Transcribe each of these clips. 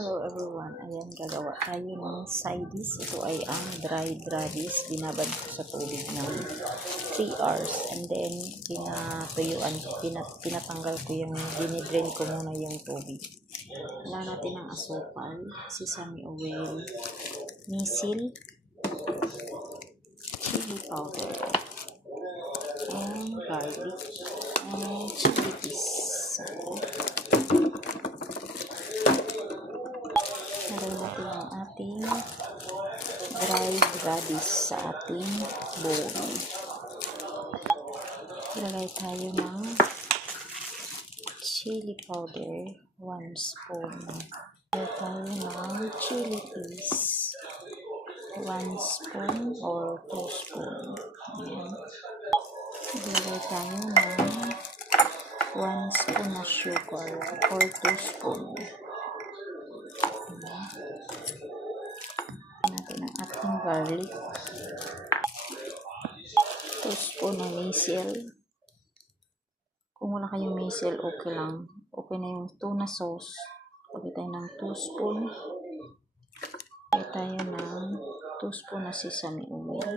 Hello everyone, ayan gagawa tayo ng side dish. Ito ay ang dried radish. Binabad ko sa tubig ng 3 hours and then pinatanggal ko yung dinidrain ko muna yung tubig. Wala natin ang asukal, sesame oil, misil, chili powder, and garlic, and chili peas. Lagay natin ang ating dried radish sa ating bowl. Lagay tayo ng chili powder, 1 spoon. Lagay tayo ng chili peas, 1 spoon or 2 spoon. Ayan. Lagay tayo ng 1 spoon na sugar or 2 spoon. Natin ang ating garlic, 2 spoon na misil. Kung wala kayong misil, okay lang. Okay na yung tuna sauce. Lagay tayo ng 2 spoon. Lagay tayo ng 2 spoon na sesame oil.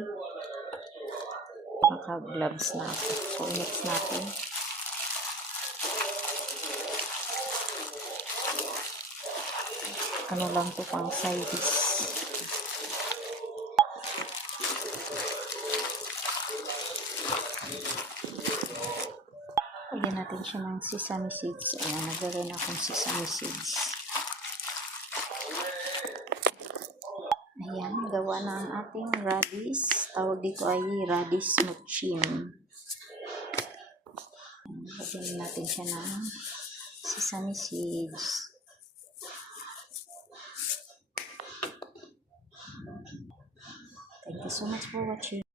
Naka-gloves na ako. So, i-mix natin. Ano lang to, pang side dish. Lagyan natin siya ng sesame seeds. Ayan, naglagay na akong sesame seeds. Ayan, gawa na ang ating radish. Tawag dito ay radish muchim. Lagyan natin siya ng sesame seeds. Thank you so much for watching.